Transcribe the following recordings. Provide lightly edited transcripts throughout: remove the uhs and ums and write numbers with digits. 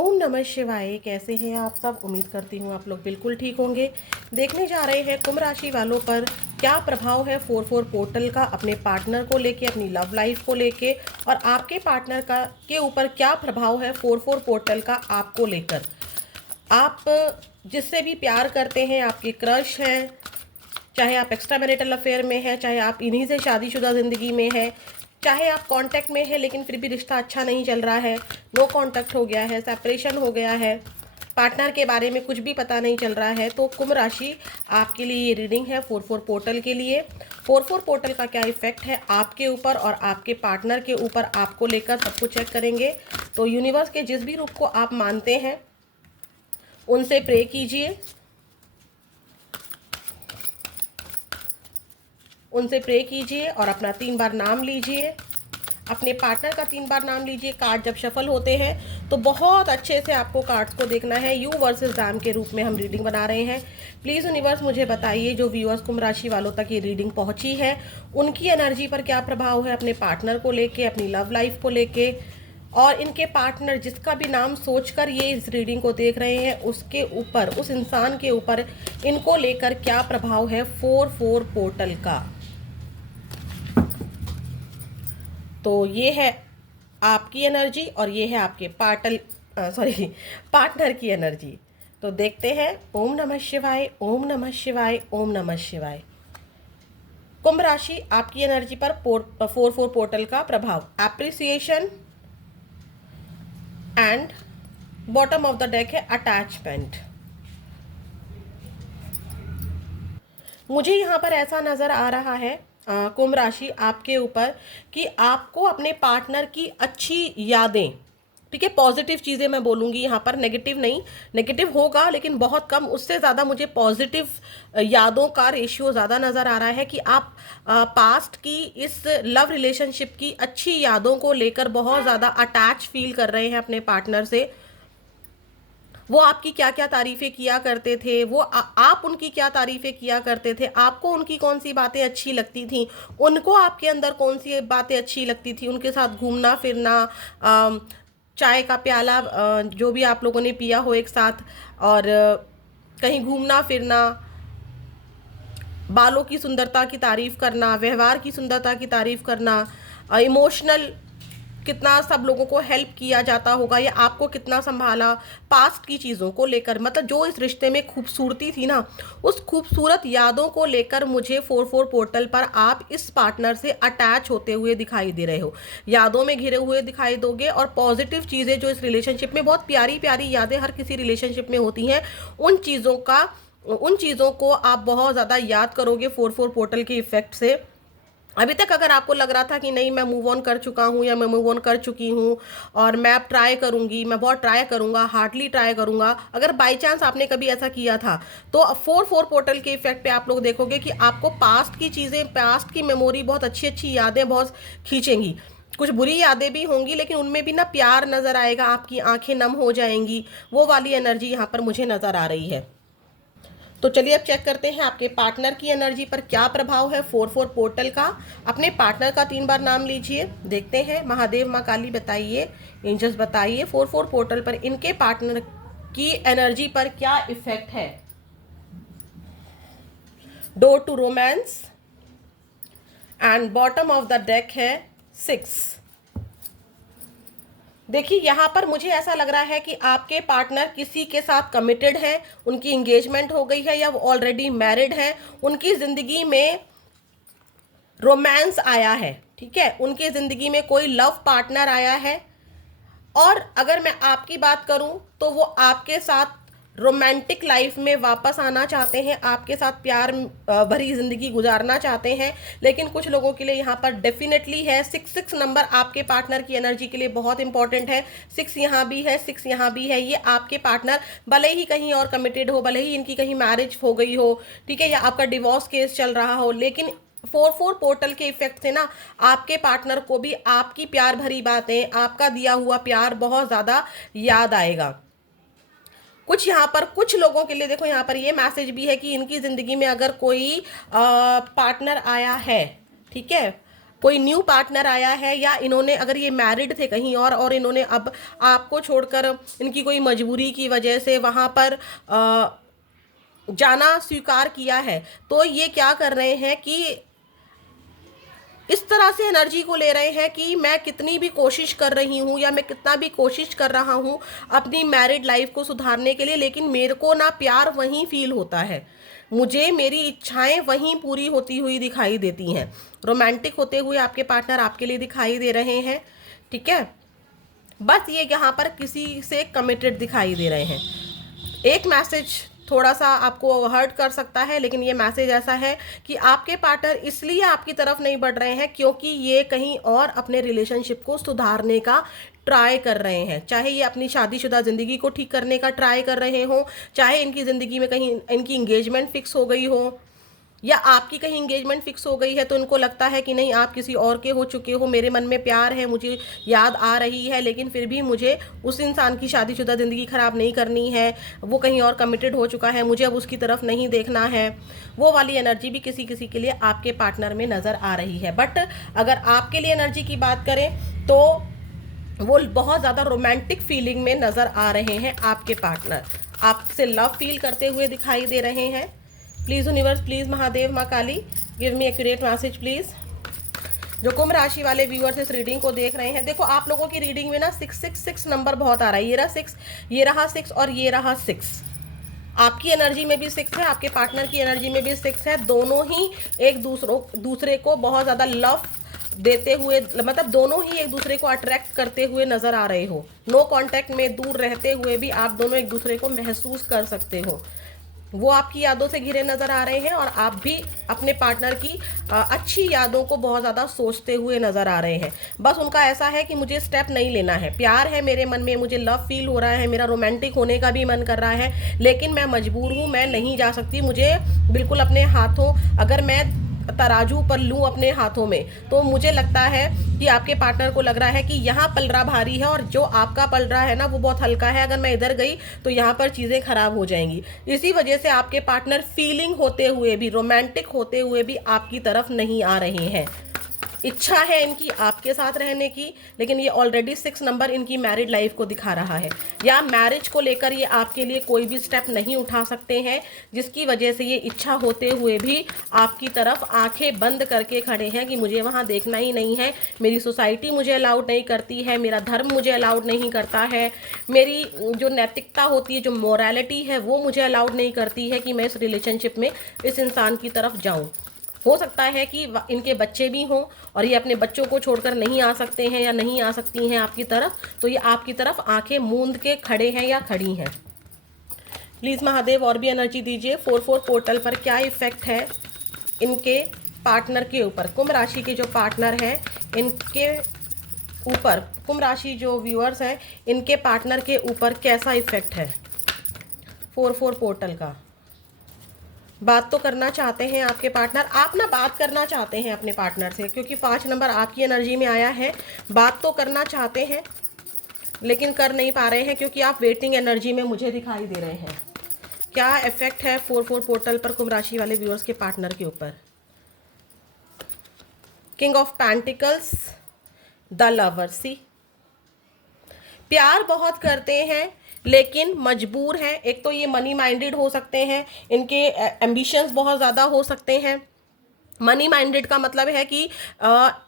ओम नमः शिवाय। कैसे हैं आप सब? उम्मीद करती हूँ आप लोग बिल्कुल ठीक होंगे। देखने जा रहे हैं कुंभ राशि वालों पर क्या प्रभाव है 4-4 पोर्टल का अपने पार्टनर को लेके, अपनी लव लाइफ को लेके, और आपके पार्टनर का के ऊपर क्या प्रभाव है 4-4 पोर्टल का आपको लेकर। आप जिससे भी प्यार करते हैं, आपके क्रश हैं, चाहे आप एक्स्ट्रा मैरिटल अफेयर में हैं, चाहे आप इन्हीं से शादीशुदा ज़िंदगी में हैं, चाहे आप कांटेक्ट में हैं लेकिन फिर भी रिश्ता अच्छा नहीं चल रहा है, नो कांटेक्ट हो गया है, सेपरेशन हो गया है, पार्टनर के बारे में कुछ भी पता नहीं चल रहा है, तो कुंभ राशि आपके लिए ये रीडिंग है 4-4 पोर्टल के लिए। 4-4 पोर्टल का क्या इफेक्ट है आपके ऊपर और आपके पार्टनर के ऊपर, आपको लेकर सब कुछ चेक करेंगे। तो यूनिवर्स के जिस भी रूप को आप मानते हैं उनसे प्रे कीजिए, उनसे प्रे कीजिए और अपना 3 बार नाम लीजिए, अपने पार्टनर का 3 बार नाम लीजिए। कार्ड जब शफल होते हैं तो बहुत अच्छे से आपको कार्ड्स को देखना है। यू वर्सेस दैम के रूप में हम रीडिंग बना रहे हैं। प्लीज़ यूनिवर्स मुझे बताइए, जो व्यूअर्स कुंभ राशि वालों तक ये रीडिंग पहुंची है उनकी एनर्जी पर क्या प्रभाव है, अपने पार्टनर को लेके, अपनी लव लाइफ को लेके, और इनके पार्टनर जिसका भी नाम सोचकर ये इस रीडिंग को देख रहे हैं उसके ऊपर, उस इंसान के ऊपर इनको लेकर क्या प्रभाव है 4-4 पोर्टल का। तो ये है आपकी एनर्जी और ये है आपके पार्टनर की एनर्जी। तो देखते हैं। ओम नमः शिवाय, ओम नमः शिवाय, ओम नमः शिवाय। कुंभ राशि आपकी एनर्जी पर 4-4 पोर्टल का प्रभाव, appreciation and bottom of the deck है अटैचमेंट। मुझे यहाँ पर ऐसा नज़र आ रहा है कुंभ राशि आपके ऊपर कि आपको अपने पार्टनर की अच्छी यादें, ठीक है, पॉजिटिव चीज़ें मैं बोलूँगी यहाँ पर, नेगेटिव नहीं। नेगेटिव होगा लेकिन बहुत कम, उससे ज़्यादा मुझे पॉजिटिव यादों का रेशियो ज़्यादा नज़र आ रहा है कि आप पास्ट की इस लव रिलेशनशिप की अच्छी यादों को लेकर बहुत ज़्यादा अटैच फील कर रहे हैं अपने पार्टनर से। वो आपकी क्या क्या तारीफ़ें किया करते थे, वो आप उनकी क्या तारीफ़ें किया करते थे, आपको उनकी कौन सी बातें अच्छी लगती थी, उनको आपके अंदर कौन सी बातें अच्छी लगती थी, उनके साथ घूमना फिरना, चाय का प्याला जो भी आप लोगों ने पिया हो एक साथ, और कहीं घूमना फिरना, बालों की सुंदरता की तारीफ़ करना, व्यवहार की सुंदरता की तारीफ़ करना, इमोशनल कितना सब लोगों को हेल्प किया जाता होगा या आपको कितना संभाला, पास्ट की चीज़ों को लेकर, मतलब जो इस रिश्ते में खूबसूरती थी ना, उस खूबसूरत यादों को लेकर मुझे 4-4 पोर्टल पर आप इस पार्टनर से अटैच होते हुए दिखाई दे रहे हो, यादों में घिरे हुए दिखाई दोगे। और पॉजिटिव चीज़ें जो इस रिलेशनशिप में, बहुत प्यारी प्यारी यादें हर किसी रिलेशनशिप में होती हैं, उन चीज़ों को आप बहुत ज़्यादा याद करोगे 4-4 पोर्टल के इफेक्ट से। अभी तक अगर आपको लग रहा था कि नहीं मैं मूव ऑन कर चुका हूँ या मैं मूव ऑन कर चुकी हूँ और मैं अब ट्राई करूँगी, मैं बहुत ट्राई करूँगा, हार्डली ट्राई करूँगा, अगर बाई चांस आपने कभी ऐसा किया था, तो 4-4 पोर्टल के इफेक्ट पे आप लोग देखोगे कि आपको पास्ट की चीज़ें, पास्ट की मेमोरी, बहुत अच्छी अच्छी यादें बहुत खींचेंगी। कुछ बुरी यादें भी होंगी लेकिन उनमें भी ना प्यार नज़र आएगा, आपकी आंखें नम हो जाएंगी, वो वाली एनर्जी यहाँ पर मुझे नज़र आ रही है। तो चलिए अब चेक करते हैं आपके पार्टनर की एनर्जी पर क्या प्रभाव है 4-4 पोर्टल का। अपने पार्टनर का 3 बार नाम लीजिए, देखते हैं। महादेव, माँ काली बताइए, एंजल्स बताइए 4-4 पोर्टल पर इनके पार्टनर की एनर्जी पर क्या इफेक्ट है। Door to romance and bottom of the deck है 6। देखिए यहाँ पर मुझे ऐसा लग रहा है कि आपके पार्टनर किसी के साथ कमिटेड है, उनकी एंगेजमेंट हो गई है या वो ऑलरेडी मैरिड है, उनकी ज़िंदगी में रोमांस आया है, ठीक है, उनकी ज़िंदगी में कोई लव पार्टनर आया है। और अगर मैं आपकी बात करूं तो वो आपके साथ रोमांटिक लाइफ में वापस आना चाहते हैं, आपके साथ प्यार भरी ज़िंदगी गुजारना चाहते हैं। लेकिन कुछ लोगों के लिए यहाँ पर डेफिनेटली है 6 नंबर आपके पार्टनर की एनर्जी के लिए बहुत इंपॉर्टेंट है। 6 यहाँ भी है, 6 यहाँ भी है। ये आपके पार्टनर भले ही कहीं और कमिटेड हो, भले ही इनकी कहीं मैरिज हो गई हो, ठीक है, या आपका डिवोर्स केस चल रहा हो, लेकिन 4-4 पोर्टल के इफेक्ट से ना आपके पार्टनर को भी आपकी प्यार भरी बातें, आपका दिया हुआ प्यार बहुत ज़्यादा याद आएगा। कुछ यहाँ पर कुछ लोगों के लिए देखो, यहाँ पर ये मैसेज भी है कि इनकी ज़िंदगी में अगर कोई पार्टनर आया है, ठीक है, कोई न्यू पार्टनर आया है, या इन्होंने अगर ये मैरिड थे कहीं और इन्होंने अब आपको छोड़कर इनकी कोई मजबूरी की वजह से वहाँ पर जाना स्वीकार किया है, तो ये क्या कर रहे हैं कि इस तरह से एनर्जी को ले रहे हैं कि मैं कितनी भी कोशिश कर रही हूँ या मैं कितना भी कोशिश कर रहा हूँ अपनी मैरिड लाइफ को सुधारने के लिए, लेकिन मेरे को ना प्यार वहीं फील होता है, मुझे मेरी इच्छाएं वहीं पूरी होती हुई दिखाई देती हैं। रोमांटिक होते हुए आपके पार्टनर आपके लिए दिखाई दे रहे हैं, ठीक है। बस ये यहाँ पर किसी से कमिटेड दिखाई दे रहे हैं। एक मैसेज थोड़ा सा आपको हर्ट कर सकता है, लेकिन ये मैसेज ऐसा है कि आपके पार्टनर इसलिए आपकी तरफ नहीं बढ़ रहे हैं क्योंकि ये कहीं और अपने रिलेशनशिप को सुधारने का ट्राई कर रहे हैं। चाहे ये अपनी शादीशुदा ज़िंदगी को ठीक करने का ट्राई कर रहे हो, चाहे इनकी ज़िंदगी में कहीं इनकी इंगेजमेंट फिक्स हो गई हो, या आपकी कहीं इंगेजमेंट फिक्स हो गई है तो उनको लगता है कि नहीं आप किसी और के हो चुके हो, मेरे मन में प्यार है, मुझे याद आ रही है, लेकिन फिर भी मुझे उस इंसान की शादीशुदा ज़िंदगी ख़राब नहीं करनी है, वो कहीं और कमिटेड हो चुका है, मुझे अब उसकी तरफ नहीं देखना है। वो वाली एनर्जी भी किसी किसी के लिए आपके पार्टनर में नज़र आ रही है। बट अगर आपके लिए एनर्जी की बात करें तो वो बहुत ज़्यादा रोमांटिक फीलिंग में नज़र आ रहे हैं। आपके पार्टनर आपसे लव फील करते हुए दिखाई दे रहे हैं। प्लीज़ यूनिवर्स, प्लीज़ महादेव, माँ Kali, give me accurate message please. जो कुंभ राशि वाले व्यूअर्स इस रीडिंग को देख रहे हैं, देखो आप लोगों की रीडिंग में ना 666 नंबर बहुत आ रहा है। ये रहा 6, ये रहा 6 और ये रहा 6। आपकी एनर्जी में भी 6 है, आपके पार्टनर की एनर्जी में भी 6 है। दोनों ही एक दूसरे को बहुत ज़्यादा लव देते हुए, मतलब दोनों ही एक दूसरे को अट्रैक्ट करते हुए नज़र आ रहे हो। नो कांटेक्ट में दूर रहते हुए भी आप दोनों एक दूसरे को महसूस कर सकते हो। वो आपकी यादों से घिरे नज़र आ रहे हैं और आप भी अपने पार्टनर की अच्छी यादों को बहुत ज़्यादा सोचते हुए नज़र आ रहे हैं। बस उनका ऐसा है कि मुझे स्टेप नहीं लेना है, प्यार है मेरे मन में, मुझे लव फील हो रहा है, मेरा रोमांटिक होने का भी मन कर रहा है, लेकिन मैं मजबूर हूँ, मैं नहीं जा सकती। मुझे बिल्कुल अपने हाथों, अगर मैं तराजू पर लूँ अपने हाथों में, तो मुझे लगता है कि आपके पार्टनर को लग रहा है कि यहाँ पलड़ा भारी है और जो आपका पल रहा है ना वो बहुत हल्का है, अगर मैं इधर गई तो यहाँ पर चीज़ें खराब हो जाएंगी। इसी वजह से आपके पार्टनर फीलिंग होते हुए भी, रोमांटिक होते हुए भी आपकी तरफ नहीं आ रहे हैं। इच्छा है इनकी आपके साथ रहने की, लेकिन ये ऑलरेडी 6 नंबर इनकी मैरिड लाइफ को दिखा रहा है, या मैरिज को लेकर ये आपके लिए कोई भी स्टेप नहीं उठा सकते हैं, जिसकी वजह से ये इच्छा होते हुए भी आपकी तरफ आंखें बंद करके खड़े हैं कि मुझे वहाँ देखना ही नहीं है, मेरी सोसाइटी मुझे अलाउड नहीं करती है, मेरा धर्म मुझे अलाउड नहीं करता है, मेरी जो नैतिकता होती है, जो मोरालिटी है, वो मुझे अलाउड नहीं करती है कि मैं इस रिलेशनशिप में इस इंसान की तरफ जाऊँ। हो सकता है कि इनके बच्चे भी हों और ये अपने बच्चों को छोड़कर नहीं आ सकते हैं या नहीं आ सकती हैं आपकी तरफ, तो ये आपकी तरफ आंखें मूंद के खड़े हैं या खड़ी हैं। प्लीज़ महादेव और भी एनर्जी दीजिए। 4-4 पोर्टल पर क्या इफेक्ट है इनके पार्टनर के ऊपर, कुंभ राशि के जो पार्टनर हैं इनके ऊपर, कुंभ राशि जो व्यूअर्स हैं इनके पार्टनर के ऊपर कैसा इफेक्ट है 4-4 पोर्टल का। बात तो करना चाहते हैं आपके पार्टनर, आप ना बात करना चाहते हैं अपने पार्टनर से, क्योंकि 5 नंबर आपकी एनर्जी में आया है। बात तो करना चाहते हैं लेकिन कर नहीं पा रहे हैं क्योंकि आप वेटिंग एनर्जी में मुझे दिखाई दे रहे हैं। क्या इफेक्ट है 4-4 पोर्टल पर कुंभ राशि वाले व्यूअर्स के पार्टनर के ऊपर? King of pentacles, the lover. See, प्यार बहुत करते हैं लेकिन मजबूर हैं। एक तो ये मनी माइंडेड हो सकते हैं, इनके एम्बिशंस बहुत ज़्यादा हो सकते हैं। मनी माइंडेड का मतलब है कि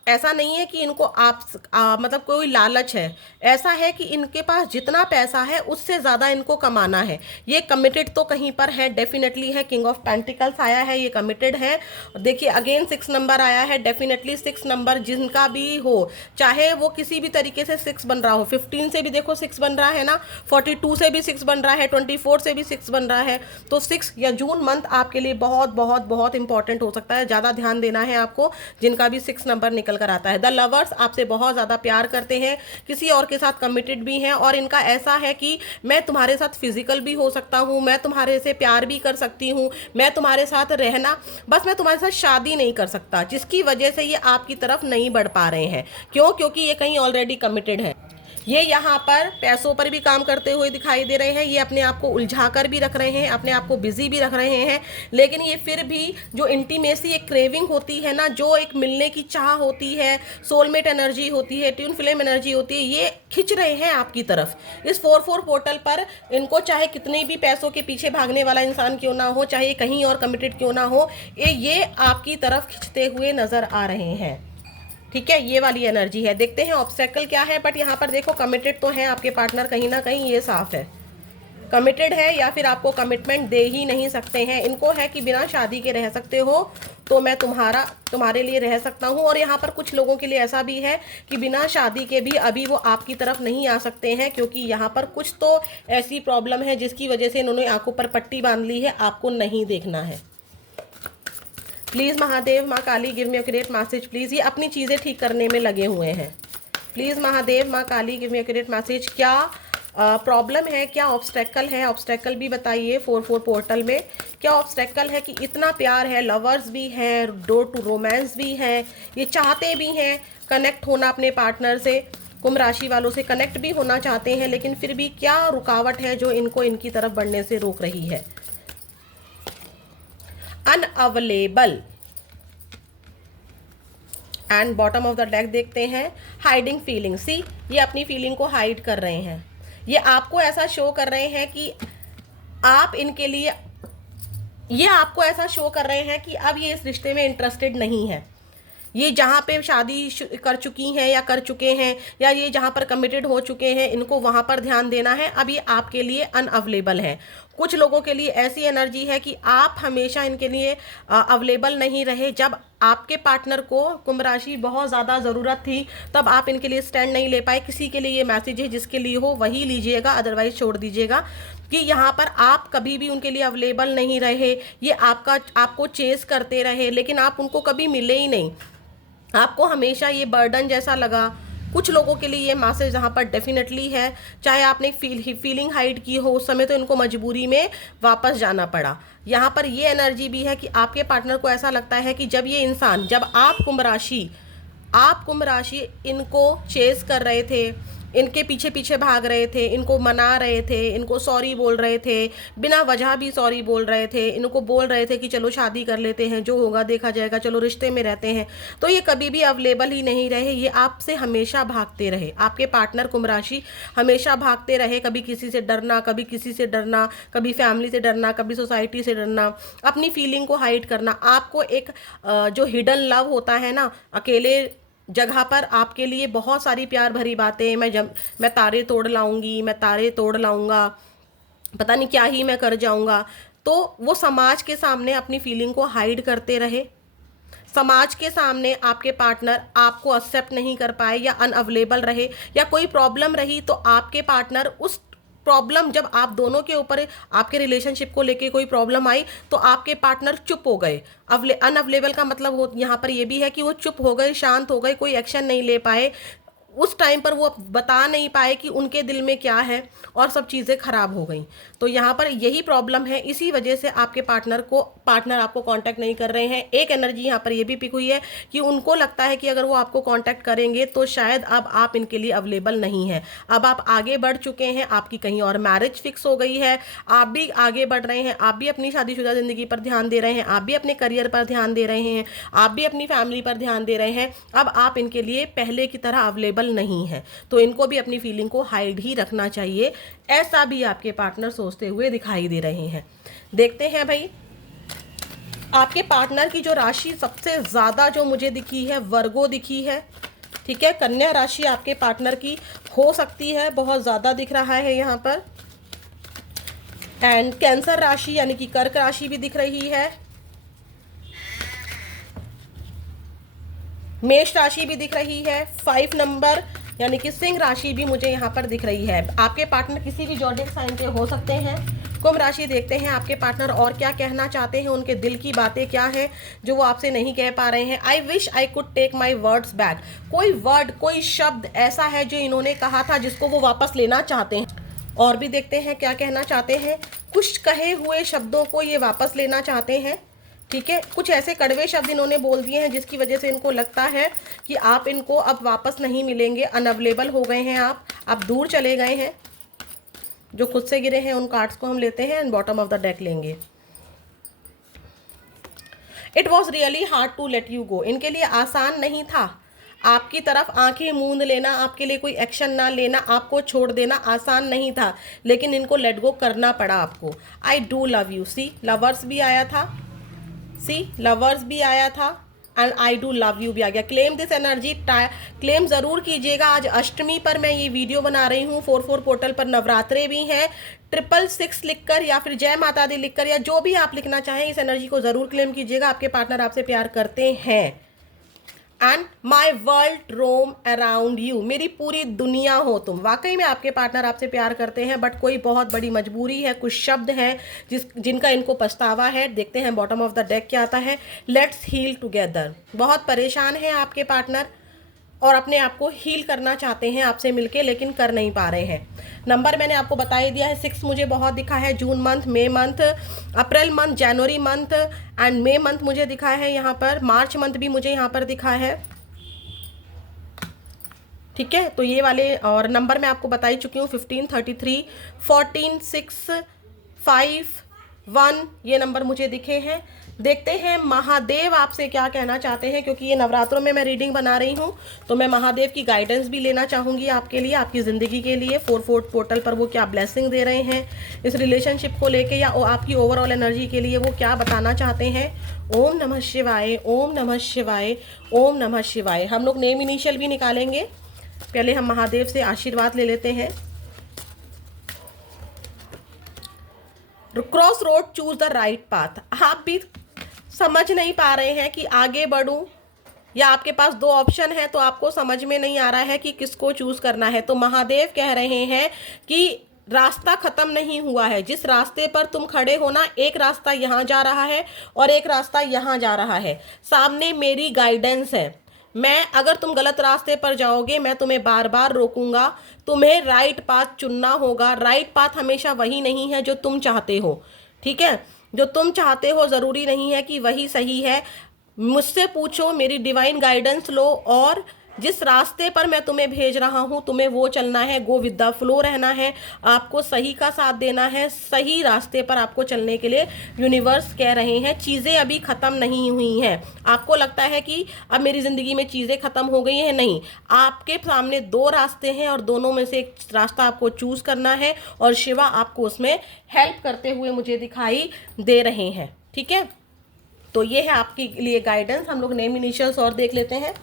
ऐसा नहीं है कि इनको मतलब कोई लालच है, ऐसा है कि इनके पास जितना पैसा है उससे ज़्यादा इनको कमाना है। ये कमिटेड तो कहीं पर है, डेफिनेटली है। किंग ऑफ पेंटिकल्स आया है, ये कमिटेड है। देखिए अगेन 6 नंबर आया है, डेफिनेटली 6 नंबर जिनका भी हो, चाहे वो किसी भी तरीके से 6 बन रहा हो, 15 से भी देखो 6 बन रहा है ना, 42 से भी 6 बन रहा है, 24 से भी 6 बन रहा है, तो 6 या जून मंथ आपके लिए बहुत बहुत बहुत इंपॉर्टेंट हो सकता है। ज़्यादा ध्यान देना है आपको जिनका भी 6 नंबर निकल कर आता है। द लवर्स आपसे बहुत ज़्यादा प्यार करते हैं, किसी और के साथ कमिटेड भी हैं, और इनका ऐसा है कि मैं तुम्हारे साथ फिजिकल भी हो सकता हूँ, मैं तुम्हारे से प्यार भी कर सकती हूँ, मैं तुम्हारे साथ रहना, बस मैं तुम्हारे साथ शादी नहीं कर सकता, जिसकी वजह से ये आपकी तरफ नहीं बढ़ पा रहे हैं। क्यों? क्योंकि ये कहीं ऑलरेडी कमिटेड है। ये यहाँ पर पैसों पर भी काम करते हुए दिखाई दे रहे हैं, ये अपने आप को उलझा कर भी रख रहे हैं, अपने आप को बिजी भी रख रहे हैं, लेकिन ये फिर भी जो इंटीमेसी, एक क्रेविंग होती है ना, जो एक मिलने की चाह होती है, सोलमेट एनर्जी होती है, ट्यून फ्लेम एनर्जी होती है, ये खिंच रहे हैं आपकी तरफ। इस 4-4 पोर्टल पर इनको चाहे कितने भी पैसों के पीछे भागने वाला इंसान क्यों ना हो, चाहे कहीं और कमिटेड क्यों ना हो, ये आपकी तरफ खिंचते हुए नजर आ रहे हैं। ठीक है, ये वाली एनर्जी है। देखते हैं ऑब्स्टेकल क्या है, बट यहाँ पर देखो कमिटेड तो है आपके पार्टनर कहीं ना कहीं, ये साफ है कमिटेड है, या फिर आपको कमिटमेंट दे ही नहीं सकते हैं। इनको है कि बिना शादी के रह सकते हो तो मैं तुम्हारे लिए रह सकता हूँ। और यहाँ पर कुछ लोगों के लिए ऐसा भी है कि बिना शादी के भी अभी वो आपकी तरफ नहीं आ सकते हैं, क्योंकि यहाँ पर कुछ तो ऐसी प्रॉब्लम है जिसकी वजह से इन्होंने आंखों पर पट्टी बांध ली है, आपको नहीं देखना है। प्लीज़ महादेव, माँ Kali, give me accurate message please. ये अपनी चीज़ें ठीक करने में लगे हुए हैं। प्लीज़ महादेव, माँ Kali, give me accurate message. क्या प्रॉब्लम है, क्या ऑब्स्टेकल है, ऑब्स्टेकल भी बताइए। 4-4 पोर्टल में क्या ऑब्स्टेकल है कि इतना प्यार है, लवर्स भी हैं, डोर टू रोमांस भी हैं, ये चाहते भी हैं कनेक्ट होना अपने पार्टनर से, कुंभ राशि वालों से कनेक्ट भी होना चाहते हैं, लेकिन फिर भी क्या रुकावट है जो इनको इनकी तरफ बढ़ने से रोक रही है? Unavailable. And bottom of the deck देखते हैं, हाइडिंग फीलिंग। सी, ये अपनी फीलिंग को हाइड कर रहे हैं, ये आपको ऐसा शो कर रहे हैं कि आप इनके लिए, ये आपको ऐसा शो कर रहे हैं कि अब ये इस रिश्ते में इंटरेस्टेड नहीं है। ये जहाँ पे शादी कर चुकी हैं या कर चुके हैं, या ये जहाँ पर कमिटेड हो चुके हैं, इनको वहाँ पर ध्यान देना है। अब ये आपके लिए अनअवेलेबल है। कुछ लोगों के लिए ऐसी एनर्जी है कि आप हमेशा इनके लिए अवेलेबल नहीं रहे। जब आपके पार्टनर को कुंभ राशि बहुत ज़्यादा ज़रूरत थी, तब आप इनके लिए स्टैंड नहीं ले पाए। किसी के लिए ये मैसेज है, जिसके लिए हो वही लीजिएगा, अदरवाइज छोड़ दीजिएगा, कि यहाँ पर आप कभी भी उनके लिए अवेलेबल नहीं रहे। ये आपको चेस करते रहे, लेकिन आप उनको कभी मिले ही नहीं। आपको हमेशा ये बर्डन जैसा लगा। कुछ लोगों के लिए ये मैसेज यहाँ पर डेफिनेटली है, चाहे आपने फीलिंग हाइड की हो उस समय, तो इनको मजबूरी में वापस जाना पड़ा। यहाँ पर ये एनर्जी भी है कि आपके पार्टनर को ऐसा लगता है कि जब ये इंसान, जब आप कुंभ राशि इनको चेस कर रहे थे, इनके पीछे पीछे भाग रहे थे, इनको मना रहे थे, इनको सॉरी बोल रहे थे, बिना वजह भी सॉरी बोल रहे थे, इनको बोल रहे थे कि चलो शादी कर लेते हैं, जो होगा देखा जाएगा, चलो रिश्ते में रहते हैं, तो ये कभी भी अवेलेबल ही नहीं रहे। ये आपसे हमेशा भागते रहे। आपके पार्टनर कुंभ राशि हमेशा भागते रहे, कभी किसी से डरना, कभी किसी से डरना, कभी फैमिली से डरना, कभी सोसाइटी से डरना, अपनी फीलिंग को हाइड करना। आपको एक जो हिडन लव होता है ना, अकेले जगह पर आपके लिए बहुत सारी प्यार भरी बातें, मैं तारे तोड़ लाऊंगी, मैं तारे तोड़ लाऊंगा, पता नहीं क्या ही मैं कर जाऊंगा, तो वो समाज के सामने अपनी फीलिंग को हाइड करते रहे। समाज के सामने आपके पार्टनर आपको एक्सेप्ट नहीं कर पाए, या अनअवेलेबल रहे, या कोई प्रॉब्लम रही तो आपके पार्टनर उस प्रॉब्लम, जब आप दोनों के ऊपर आपके रिलेशनशिप को लेके कोई प्रॉब्लम आई, तो आपके पार्टनर चुप हो गए। अनअवेलेबल का मतलब हो यहाँ पर ये भी है कि वो चुप हो गए, शांत हो गए, कोई एक्शन नहीं ले पाए। उस टाइम पर वो बता नहीं पाए कि उनके दिल में क्या है, और सब चीज़ें खराब हो गई। तो यहाँ पर यही प्रॉब्लम है, इसी वजह से आपके पार्टनर आपको कांटेक्ट नहीं कर रहे हैं। एक एनर्जी यहाँ पर ये भी पिक हुई है कि उनको लगता है कि अगर वो आपको कांटेक्ट करेंगे तो शायद अब आप इनके लिए अवेलेबल नहीं है। अब आप आगे बढ़ चुके हैं, आपकी कहीं और मैरिज फिक्स हो गई है, आप भी आगे बढ़ रहे हैं, आप भी अपनी शादीशुदा ज़िंदगी पर ध्यान दे रहे हैं, आप भी अपने करियर पर ध्यान दे रहे हैं, आप भी अपनी फैमिली पर ध्यान दे रहे हैं। अब आप इनके लिए पहले की तरह अवेलेबल नहीं है, तो इनको भी अपनी फीलिंग को हाइड ही रखना चाहिए, ऐसा भी आपके पार्टनर सोचते हुए दिखाई दे रहे हैं। देखते हैं भाई, आपके पार्टनर की जो राशि सबसे ज्यादा जो मुझे दिखी है, वर्गो दिखी है। ठीक है, कन्या राशि आपके पार्टनर की हो सकती है, बहुत ज्यादा दिख रहा है यहाँ पर। एंड कैंसर राशि यानी कि कर्क राशि भी दिख रही है, मेष राशि भी दिख रही है, 5 नंबर यानी कि सिंह राशि भी मुझे यहाँ पर दिख रही है। आपके पार्टनर किसी भी ज़ोडिएक साइन के हो सकते हैं। कुंभ राशि देखते हैं आपके पार्टनर और क्या कहना चाहते हैं, उनके दिल की बातें क्या है जो वो आपसे नहीं कह पा रहे हैं। I wish I could take my words back. कोई वर्ड, कोई शब्द ऐसा है जो इन्होंने कहा था जिसको वो वापस लेना चाहते हैं। और भी देखते हैं क्या कहना चाहते हैं। कुछ कहे हुए शब्दों को ये वापस लेना चाहते हैं। ठीक है, कुछ ऐसे कड़वे शब्द इन्होंने बोल दिए हैं जिसकी वजह से इनको लगता है कि आप इनको अब वापस नहीं मिलेंगे, अनअवेलेबल हो गए हैं, आप आप दूर चले गए हैं, जो खुद से गिरे हैं उन कार्ड्स को हम लेते हैं and bottom of the deck लेंगे। It was really hard to let you go, इनके लिए आसान नहीं था आपकी तरफ आंखें मूंद लेना, आपके लिए कोई एक्शन ना लेना, आपको छोड़ देना आसान नहीं था, लेकिन इनको लेट गो करना पड़ा आपको। I do love you, sea lovers भी आया था, सी लवर्स भी आया था and I do love you भी आ गया। क्लेम दिस एनर्जी, क्लेम ज़रूर कीजिएगा। आज अष्टमी पर मैं ये वीडियो बना रही हूँ, 44 पोर्टल पर नवरात्रे भी हैं। 666 लिखकर या फिर जय माता दी लिखकर या जो भी आप लिखना चाहें, इस एनर्जी को ज़रूर क्लेम कीजिएगा। आपके पार्टनर आपसे प्यार करते हैं। And my world roam around you, मेरी पूरी दुनिया हो तुम। वाकई में आपके पार्टनर आपसे प्यार करते हैं, बट कोई बहुत बड़ी मजबूरी है, कुछ शब्द हैं जिनका इनको पछतावा है। देखते हैं बॉटम ऑफ द डेक क्या आता है। लेट्स हील टुगेदर, बहुत परेशान है आपके पार्टनर और अपने आप को हील करना चाहते हैं आपसे मिलके, लेकिन कर नहीं पा रहे हैं। नंबर मैंने आपको बता ही दिया है, 6 मुझे बहुत दिखा है। June month, May month, April month, January month and May month मुझे दिखा है यहाँ पर। मार्च मंथ भी मुझे यहाँ पर दिखा है। ठीक है, तो ये वाले और नंबर मैं आपको बता ही चुकी हूँ। 15, 33, 14, 6, 5, 1 ये नंबर मुझे दिखे हैं। देखते हैं महादेव आपसे क्या कहना चाहते हैं, क्योंकि ये नवरात्रों में मैं रीडिंग बना रही हूँ, तो मैं महादेव की गाइडेंस भी लेना चाहूँगी आपके लिए, आपकी ज़िंदगी के लिए। 44 पोर्टल पर वो क्या ब्लेसिंग दे रहे हैं इस रिलेशनशिप को लेके, या आपकी ओवरऑल एनर्जी के लिए वो क्या बताना चाहते हैं। ओम नमः शिवाय, ओम नमः शिवाय, ओम नमः शिवाय। हम लोग नेम इनिशियल भी निकालेंगे, पहले हम महादेव से आशीर्वाद ले लेते हैं। Cross road, choose the right path. आप भी समझ नहीं पा रहे हैं कि आगे बढ़ूं, या आपके पास 2 ऑप्शन है तो आपको समझ में नहीं आ रहा है कि किसको चूज करना है। तो महादेव कह रहे हैं कि रास्ता खत्म नहीं हुआ है। जिस रास्ते पर तुम खड़े हो ना, एक रास्ता यहाँ जा रहा है और एक रास्ता यहाँ जा रहा है। सामने मेरी गाइडेंस है। मैं अगर तुम गलत रास्ते पर जाओगे, मैं तुम्हें बार बार रोकूंगा। तुम्हें राइट पाथ चुनना होगा। राइट पाथ हमेशा वही नहीं है जो तुम चाहते हो। ठीक है, जो तुम चाहते हो ज़रूरी नहीं है कि वही सही है। मुझसे पूछो, मेरी डिवाइन गाइडेंस लो, और जिस रास्ते पर मैं तुम्हें भेज रहा हूँ तुम्हें वो चलना है। गो विद द फ्लो रहना है, आपको सही का साथ देना है। सही रास्ते पर आपको चलने के लिए यूनिवर्स कह रहे हैं। चीज़ें अभी ख़त्म नहीं हुई हैं। आपको लगता है कि अब मेरी ज़िंदगी में चीज़ें ख़त्म हो गई हैं, नहीं। आपके सामने 2 रास्ते हैं और दोनों में से एक रास्ता आपको चूज़ करना है, और शिवा आपको उसमें हेल्प करते हुए मुझे दिखाई दे रहे हैं। ठीक है, तो ये है आपके लिए गाइडेंस। हम लोग नेम इनिशियल्स और देख लेते हैं।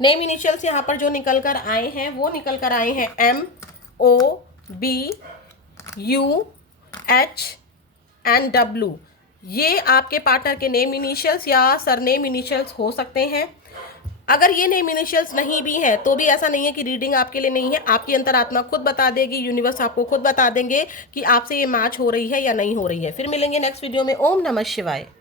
नेम इनिशियल्स यहाँ पर जो निकल कर आए हैं वो निकल कर आए हैं MOBUH एंड W। ये आपके पार्टनर के नेम इनिशियल्स या सरनेम इनिशियल्स हो सकते हैं। अगर ये नेम इनिशियल्स नहीं भी हैं तो भी ऐसा नहीं है कि रीडिंग आपके लिए नहीं है। आपकी अंतरात्मा खुद बता देगी, यूनिवर्स आपको खुद बता देंगे कि आपसे ये मैच हो रही है या नहीं हो रही है। फिर मिलेंगे नेक्स्ट वीडियो में। ओम नमः शिवाय।